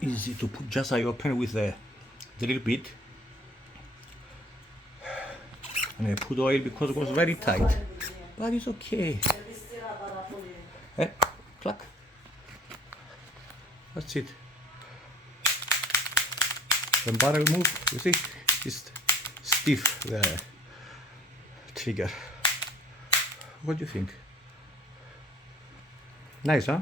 easy to put. Just I open with a drill bit and I put oil because it was very tight, but it's okay. Clack. That's it. When barrel move, you see, it's stiff, the trigger. What do you think? Nice, huh?